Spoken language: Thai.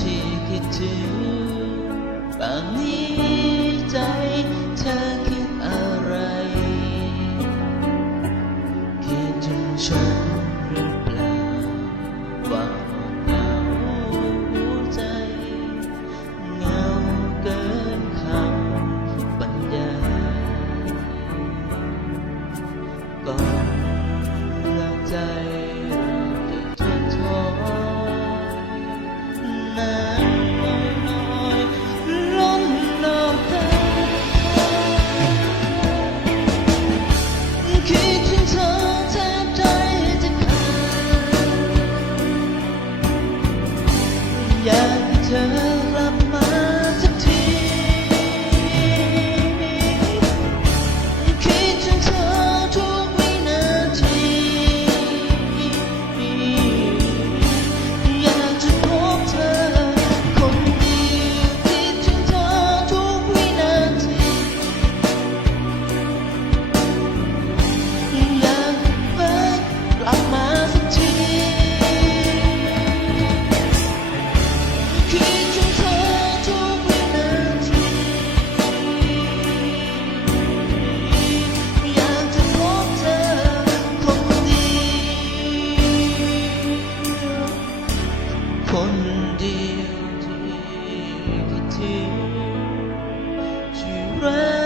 ที่คิดถึงป่านนี้ใจเธอคิดอะไรคิดถึงฉันหรือเปล่าว่าเหงาหัวใจเหงาเกินคำบรรยายก่อนเลิกใจเราจะท้อๆนานน้อยๆล้นโลกเธอคิดถึงเธอแทบใจจะขาดอยากให้เธอกลับมาสักทีคิดถึงเธอทุกวินาทีอยากจะพบเธอคนเดียวคิดถึงเธอทุกวินาทีอยากให้เธอกลับมาสักทีคิดถึงเธอทุกวินาทีอยากจะพบเธอคนเดียวคนเดียวที่คิดถึงที่รัก